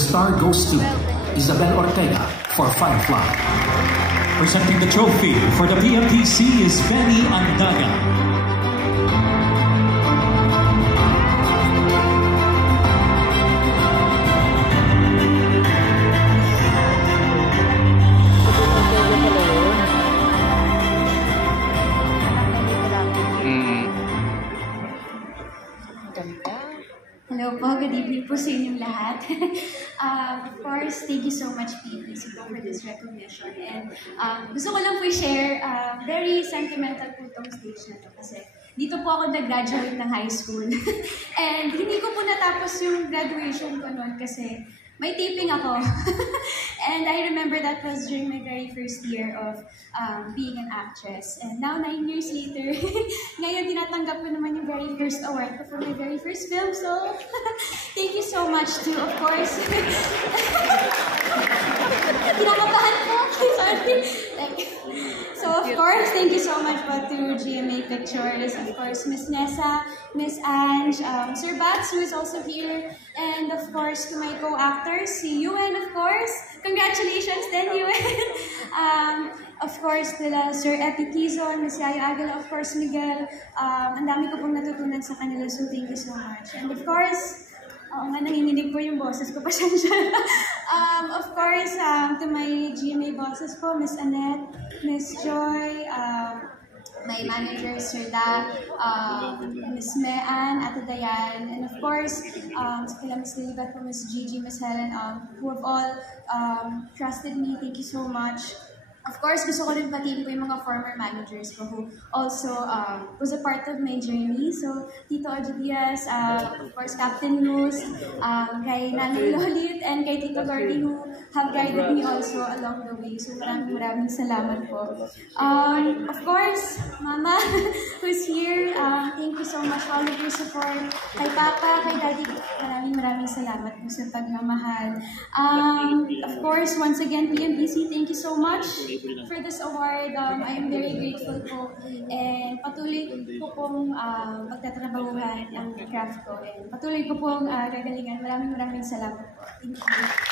star goes to Isabel Ortega for Firefly. Presenting the trophy for the PMPC is Benny Andaga. Hello po, good evening po sa inyong lahat. Of course, thank you so much PMPC for this recognition. And gusto ko lang po i-share, very sentimental po itong stage na ito kasi dito po ako nag-graduate ng high school. And hindi ko po natapos yung graduation ko noon kasi may taping ako. And I remember that was during my very first year of being an actress. And now, 9 years later, ngayon tinatanggap ko naman yung very first award ko for my very first film. So, thank you so much to, of course, kinakabahan po. Sorry. So, of course, thank you so much po to GMA Pictures, of course, Miss Nessa, Miss Ange, Sir Bats, who is also here, and of course, to my co-actors, si Yuen, of course. Congratulations then, Yuen. Of course, nila Sir Epi Tizon, Miss Yaya Aguila, of course, Miguel. Ang dami ko pong natutunan sa kanila, so thank you so much. And of course, nanginginig po yung boses ko, pasensya. Of course, to my GMA bosses po, Miss Annette, Miss Joy, my manager, Sir Da, Miss Mean, Ate Dayan, and of course, kila Miss Lilibet po, Miss Gigi, Miss Helen, who have all trusted me. Thank you so much. Of course, gusto ko rin patiin po yung mga former managers ko who also was a part of my journey. So, Tito Ojo Diaz, of course, Captain Luz, kay Nanay Lolit, and kay Tito Gordy who have guided me also along the way. So, maraming salamat po. Of course, Mama, who's here, thank you so much for all of your support. Kay Papa, kay Daddy, maraming salamat po sa pagmamahal. Of course, once again, PMPC, thank you so much for this award. I am very grateful po, and patuloy ko pong magtatrabahuhan ang craft ko, and patuloy ko pong gagalingan. Maraming salamat po. Thank you.